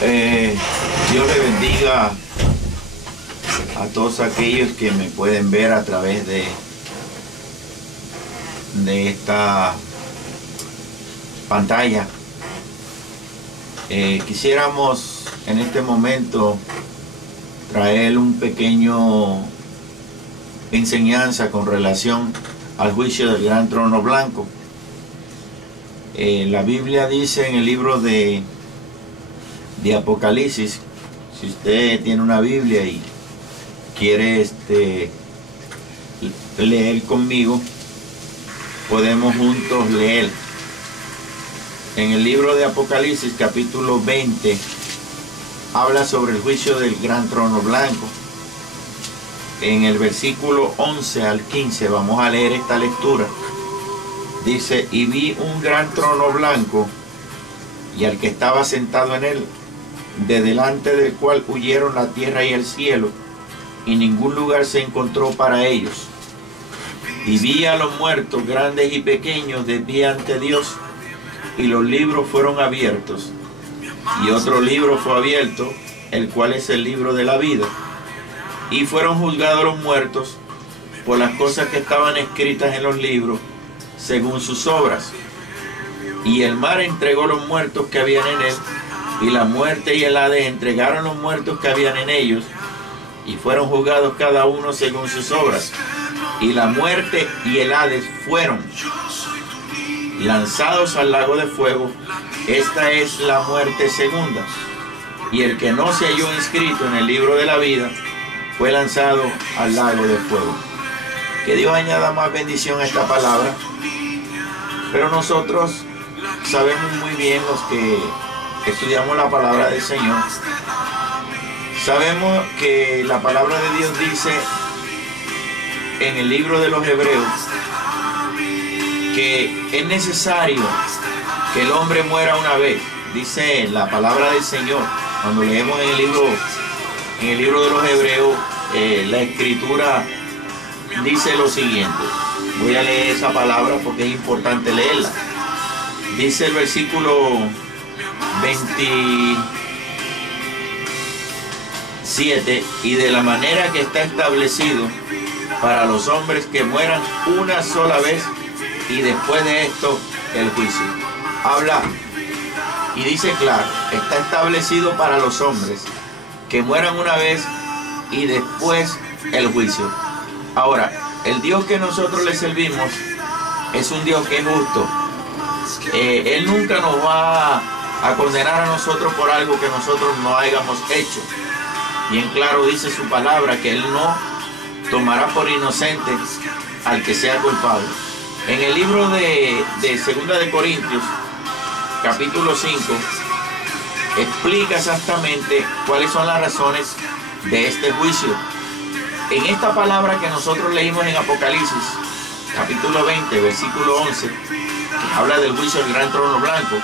Dios le bendiga a todos aquellos que me pueden ver a través de esta pantalla. Quisiéramos en este momento traer un pequeño enseñanza con relación al juicio del gran trono blanco. La Biblia dice en el libro de Apocalipsis, si usted tiene una Biblia y quiere leer conmigo, podemos juntos leer. En el libro de Apocalipsis, capítulo 20, habla sobre el juicio del gran trono blanco. En el versículo 11 al 15 vamos a leer esta lectura. Dice: y vi un gran trono blanco y al que estaba sentado en él, de delante del cual huyeron la tierra y el cielo, y ningún lugar se encontró para ellos. Y vi a los muertos, grandes y pequeños, de pie ante Dios, y los libros fueron abiertos. Y otro libro fue abierto, el cual es el libro de la vida. Y fueron juzgados los muertos por las cosas que estaban escritas en los libros, según sus obras. Y el mar entregó los muertos que habían en él, y la muerte y el Hades entregaron los muertos que habían en ellos, y fueron juzgados cada uno según sus obras. Y la muerte y el Hades fueron lanzados al lago de fuego. Esta es la muerte segunda. Y el que no se halló inscrito en el libro de la vida fue lanzado al lago de fuego. Que Dios añada más bendición a esta palabra. Pero nosotros sabemos muy bien, los que estudiamos la palabra del Señor, sabemos que la palabra de Dios dice en el libro de los Hebreos que es necesario que el hombre muera una vez. Dice la palabra del Señor. Cuando leemos en el libro de los Hebreos, la escritura dice lo siguiente. Voy a leer esa palabra porque es importante leerla. Dice el versículo 27: y de la manera que está establecido para los hombres que mueran una sola vez, y después de esto el juicio. Habla y dice claro, está establecido para los hombres que mueran una vez y después el juicio. Ahora, el Dios que nosotros le servimos es un Dios que es justo. Él nunca nos va a condenar a nosotros por algo que nosotros no hayamos hecho. Bien claro dice su palabra que Él no tomará por inocente al que sea culpable. En el libro de 2 de Corintios, capítulo 5, explica exactamente cuáles son las razones de este juicio. En esta palabra que nosotros leímos en Apocalipsis, capítulo 20, versículo 11, que habla del juicio del gran trono blanco,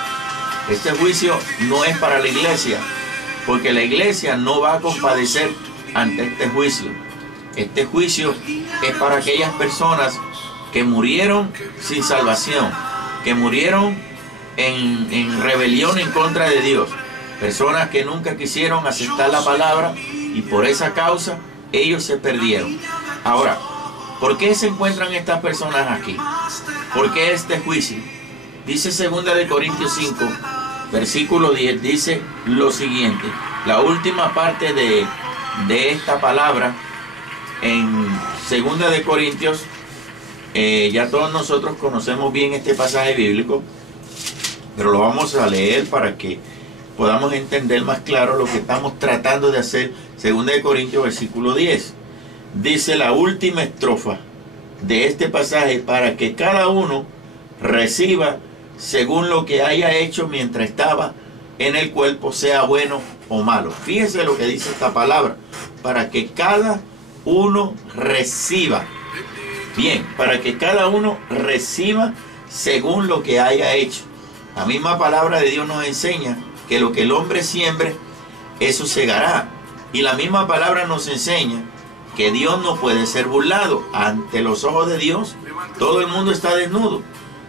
este juicio no es para la iglesia, porque la iglesia no va a compadecer ante este juicio. Este juicio es para aquellas personas que murieron sin salvación, que murieron en rebelión en contra de Dios, personas que nunca quisieron aceptar la palabra y por esa causa ellos se perdieron. Ahora, ¿por qué se encuentran estas personas aquí? ¿Por qué este juicio? Dice 2 de Corintios 5, versículo 10, dice lo siguiente. La última parte de esta palabra en 2 de Corintios, ya todos nosotros conocemos bien este pasaje bíblico, pero lo vamos a leer para que podamos entender más claro lo que estamos tratando de hacer. 2 de Corintios, versículo 10. Dice la última estrofa de este pasaje: para que cada uno reciba según lo que haya hecho mientras estaba en el cuerpo, sea bueno o malo. Fíjese lo que dice esta palabra: para que cada uno reciba. Bien, para que cada uno reciba según lo que haya hecho. La misma palabra de Dios nos enseña que lo que el hombre siembre, eso segará. Y la misma palabra nos enseña que Dios no puede ser burlado. Ante los ojos de Dios, todo el mundo está desnudo.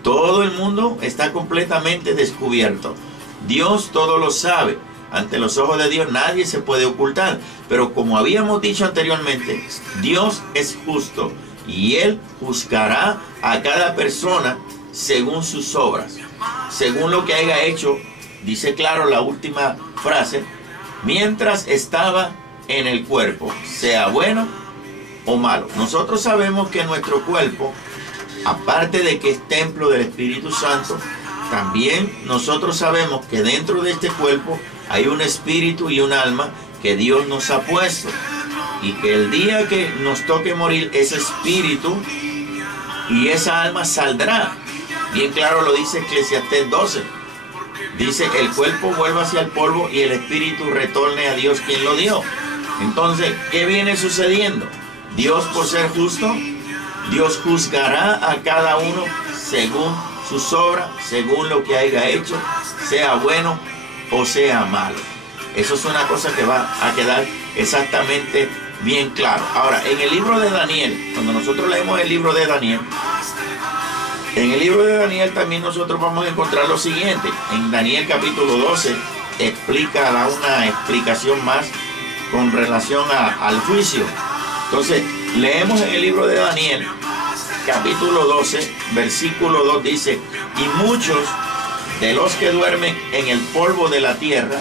Todo el mundo está completamente descubierto. Dios todo lo sabe. Ante los ojos de Dios nadie se puede ocultar. Pero como habíamos dicho anteriormente, Dios es justo y Él juzgará a cada persona según sus obras, según lo que haya hecho. Dice claro la última frase: mientras estaba en el cuerpo, sea bueno o malo. Nosotros sabemos que nuestro cuerpo, aparte de que es templo del Espíritu Santo, también nosotros sabemos que dentro de este cuerpo hay un espíritu y un alma que Dios nos ha puesto, y que el día que nos toque morir, ese espíritu y esa alma saldrá. Bien claro lo dice Eclesiastés 12. Dice: el cuerpo vuelve hacia el polvo y el espíritu retorne a Dios quien lo dio. Entonces, ¿qué viene sucediendo? Dios, por ser justo, Dios juzgará a cada uno según sus obras, según lo que haya hecho, sea bueno o sea malo. Eso es una cosa que va a quedar exactamente bien claro. Ahora, en el libro de Daniel, cuando nosotros leemos el libro de Daniel, en el libro de Daniel también nosotros vamos a encontrar lo siguiente. En Daniel capítulo 12 da una explicación más con relación al juicio. Entonces, leemos en el libro de Daniel capítulo 12, versículo 2, dice: y muchos de los que duermen en el polvo de la tierra,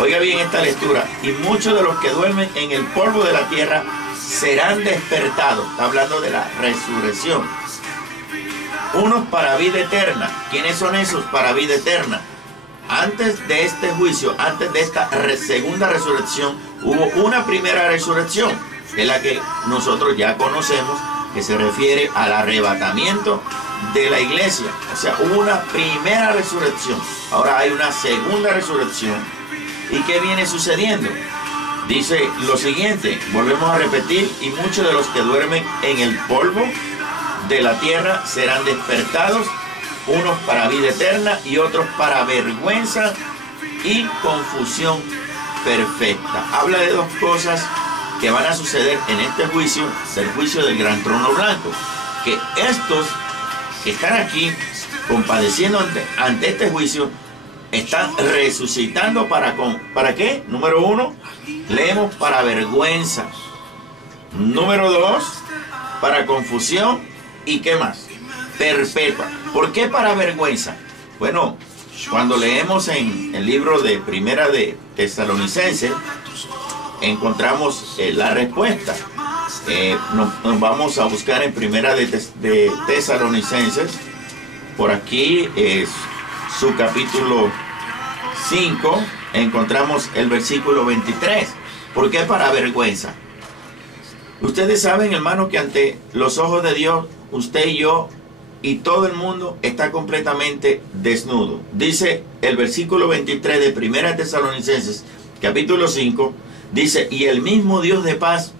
oiga bien esta lectura, y muchos de los que duermen en el polvo de la tierra serán despertados. Está hablando de la resurrección. Unos para vida eterna. ¿Quiénes son esos para vida eterna? Antes de este juicio, antes de esta segunda resurrección, hubo una primera resurrección, que es la que nosotros ya conocemos, que se refiere al arrebatamiento de la iglesia. O sea, hubo una primera resurrección. Ahora hay una segunda resurrección. ¿Y qué viene sucediendo? Dice lo siguiente, volvemos a repetir: y muchos de los que duermen en el polvo de la tierra serán despertados, unos para vida eterna y otros para vergüenza y confusión perfecta. Habla de dos cosas que van a suceder en este juicio, el juicio del gran trono blanco. Que estos que están aquí compadeciendo ante este juicio están resucitando ¿para qué? Número uno, leemos: para vergüenza. Número dos, para confusión. ¿Y qué más? Perpetua. ¿Por qué para vergüenza? Bueno, cuando leemos en el libro de Primera de Tesalonicenses, encontramos la respuesta. Nos vamos a buscar en Primera de Tesalonicenses. Por aquí es su capítulo 5. Encontramos el versículo 23. ¿Por qué para vergüenza? Ustedes saben, hermano, que ante los ojos de Dios, usted y yo y todo el mundo está completamente desnudo. Dice el versículo 23 de Primera Tesalonicenses, capítulo 5, dice: y el mismo Dios de paz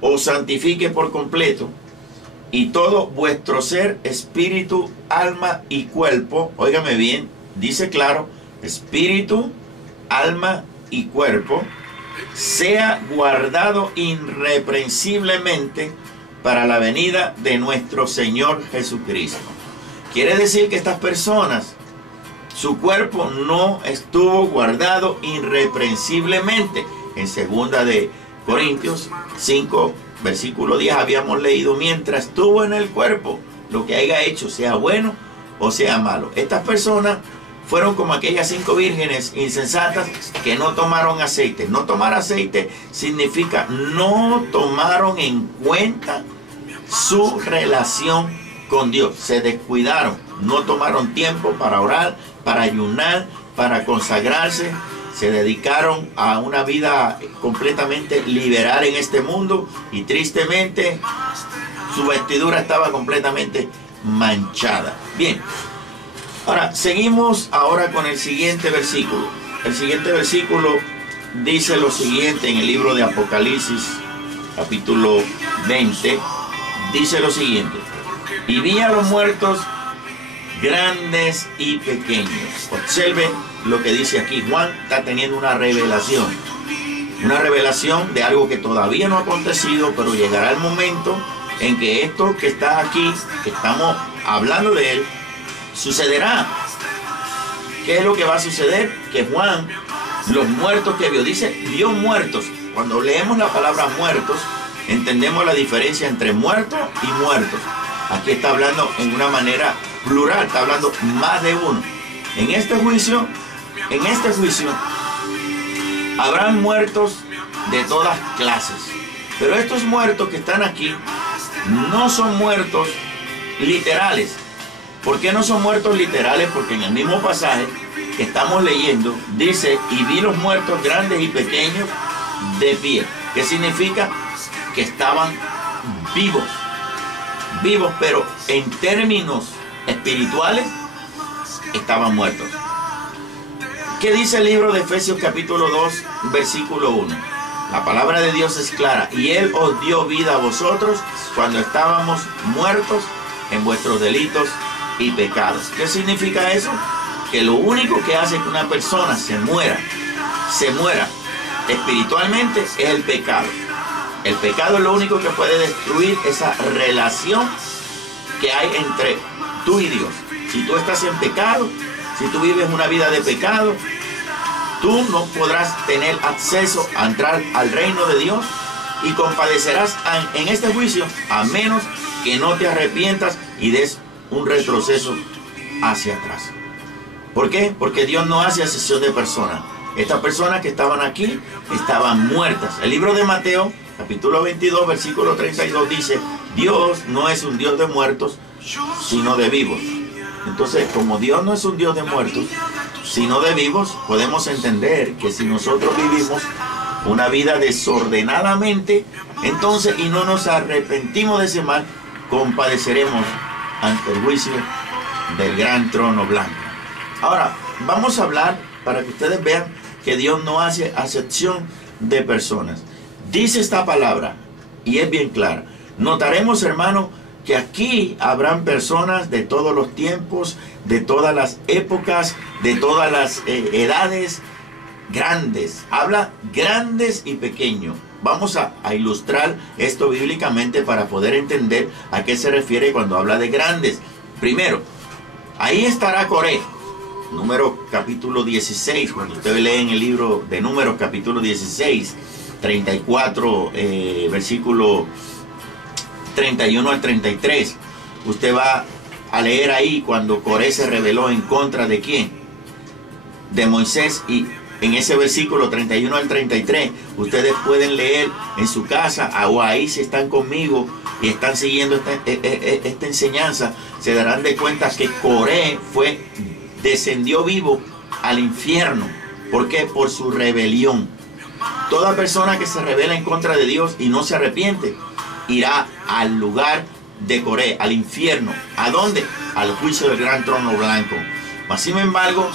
os santifique por completo, y todo vuestro ser, espíritu, alma y cuerpo, óigame bien, dice claro, espíritu, alma y cuerpo, sea guardado irreprensiblemente para la venida de nuestro Señor Jesucristo. Quiere decir que estas personas, su cuerpo no estuvo guardado irreprensiblemente. En 2 de Corintios 5, versículo 10, habíamos leído: mientras estuvo en el cuerpo, lo que haya hecho, sea bueno o sea malo. Estas personas fueron como aquellas 5 vírgenes insensatas que no tomaron aceite. No tomar aceite significa no tomaron en cuenta su relación con Dios. Se descuidaron, no tomaron tiempo para orar, para ayunar, para consagrarse. Se dedicaron a una vida completamente liberal en este mundo, y tristemente su vestidura estaba completamente manchada. Bien. Ahora, seguimos ahora con el siguiente versículo. El siguiente versículo dice lo siguiente en el libro de Apocalipsis, capítulo 20. Dice lo siguiente: y vi a los muertos, grandes y pequeños. Observe lo que dice aquí. Juan está teniendo una revelación de algo que todavía no ha acontecido, pero llegará el momento en que esto que está aquí, que estamos hablando de él, sucederá. ¿Qué es lo que va a suceder? Que Juan, los muertos que vio, dice, vio muertos. Cuando leemos la palabra muertos, entendemos la diferencia entre muerto y muertos. Aquí está hablando en una manera plural, está hablando más de uno. En este juicio, habrán muertos de todas clases. Pero estos muertos que están aquí no son muertos literales. ¿Por qué no son muertos literales? Porque en el mismo pasaje que estamos leyendo dice, y vi los muertos grandes y pequeños de pie. ¿Qué significa? Que estaban vivos. Vivos, pero en términos espirituales estaban muertos. ¿Qué dice el libro de Efesios capítulo 2, versículo 1? La palabra de Dios es clara. Y Él os dio vida a vosotros cuando estábamos muertos en vuestros delitos y pecados. ¿Qué significa eso? Que lo único que hace que una persona se muera espiritualmente es el pecado. El pecado es lo único que puede destruir esa relación que hay entre tú y Dios. Si tú estás en pecado, si tú vives una vida de pecado, tú no podrás tener acceso a entrar al reino de Dios y compadecerás en este juicio a menos que no te arrepientas y des un retroceso hacia atrás. ¿Por qué? Porque Dios no hace acepción de personas. Estas personas que estaban aquí estaban muertas. El libro de Mateo, capítulo 22, versículo 32 dice, Dios no es un Dios de muertos, sino de vivos. Entonces, como Dios no es un Dios de muertos, sino de vivos, podemos entender que si nosotros vivimos una vida desordenadamente, entonces, y no nos arrepentimos de ese mal, compadeceremos ante el juicio del gran trono blanco. Ahora, vamos a hablar para que ustedes vean que Dios no hace acepción de personas. Dice esta palabra, y es bien clara. Notaremos, hermano, que aquí habrán personas de todos los tiempos, de todas las épocas, de todas las edades, grandes. Habla grandes y pequeños. Vamos a ilustrar esto bíblicamente para poder entender a qué se refiere cuando habla de grandes. Primero, ahí estará Coré. Números capítulo 16, cuando usted lee en el libro de Números capítulo 16, 34, versículo 31 al 33, usted va a leer ahí cuando Coré se rebeló en contra de ¿quién? De Moisés, y en ese versículo 31 al 33, ustedes pueden leer en su casa, o ahí si están conmigo y están siguiendo esta enseñanza, se darán de cuenta que Coré descendió vivo al infierno. ¿Por qué? Por su rebelión. Toda persona que se rebela en contra de Dios y no se arrepiente, irá al lugar de Coré, al infierno. ¿A dónde? Al juicio del gran trono blanco. Mas sin embargo,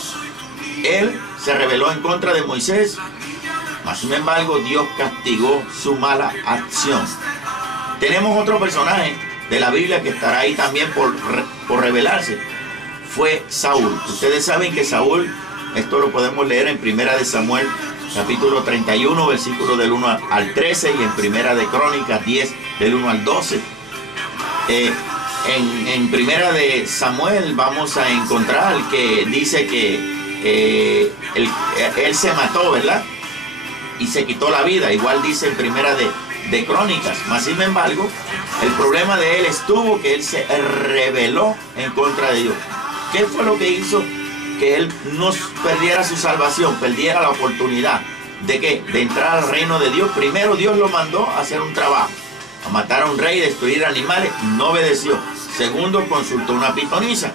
él se rebeló en contra de Moisés. Mas sin embargo, Dios castigó su mala acción. Tenemos otro personaje de la Biblia que estará ahí también por rebelarse. Fue Saúl. Ustedes saben que Saúl, esto lo podemos leer en Primera de Samuel, capítulo 31, versículo del 1 al 13, y en Primera de Crónicas 10, del 1 al 12. En Primera de Samuel vamos a encontrar que dice que él se mató, ¿verdad? Y se quitó la vida. Igual dice en Primera de Crónicas. Mas sin embargo, el problema de él estuvo que él se rebeló en contra de Dios. ¿Qué fue lo que hizo que él no perdiera su salvación, perdiera la oportunidad de ¿qué? De entrar al reino de Dios? Primero, Dios lo mandó a hacer un trabajo, a matar a un rey, destruir animales, no obedeció. Segundo, consultó una pitonisa.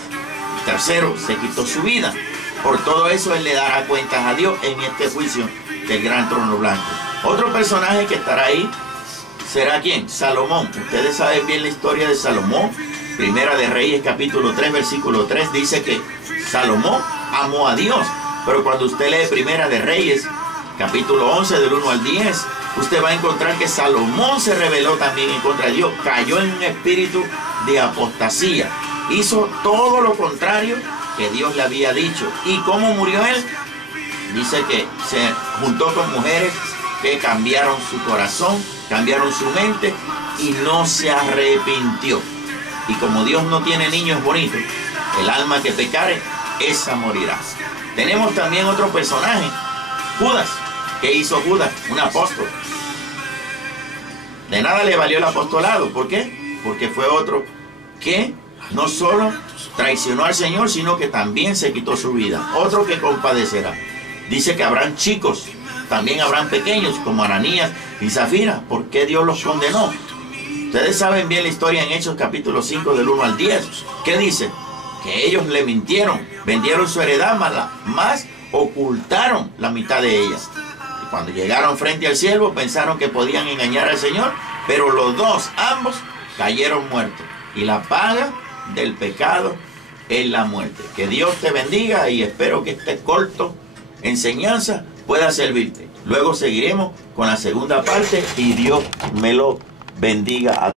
Tercero, se quitó su vida. Por todo eso él le dará cuentas a Dios en este juicio del gran trono blanco. Otro personaje que estará ahí será ¿quién? Salomón. Ustedes saben bien la historia de Salomón. Primera de Reyes capítulo 3, versículo 3 dice que Salomón amó a Dios. Pero cuando usted lee Primera de Reyes capítulo 11 del 1 al 10, usted va a encontrar que Salomón se rebeló también en contra de Dios. Cayó en un espíritu de apostasía. Hizo todo lo contrario que Dios le había dicho. ¿Y cómo murió él? Dice que se juntó con mujeres que cambiaron su corazón, cambiaron su mente y no se arrepintió. Y como Dios no tiene niños bonitos, el alma que pecare, esa morirá. Tenemos también otro personaje, Judas. ¿Qué hizo Judas? Un apóstol. De nada le valió el apostolado. ¿Por qué? Porque fue otro que no solo traicionó al Señor, sino que también se quitó su vida. Otro que compadecerá. Dice que habrán chicos, también habrán pequeños, como Ananías y Zafira. ¿Por qué Dios los condenó? Ustedes saben bien la historia en Hechos capítulo 5 del 1 al 10. ¿Qué dice? Que ellos le mintieron, vendieron su heredad, más ocultaron la mitad de ella. Y cuando llegaron frente al siervo, pensaron que podían engañar al Señor, pero los dos, ambos, cayeron muertos. Y la paga del pecado es la muerte. Que Dios te bendiga y espero que este corto enseñanza pueda servirte. Luego seguiremos con la segunda parte y Dios me lo bendiga a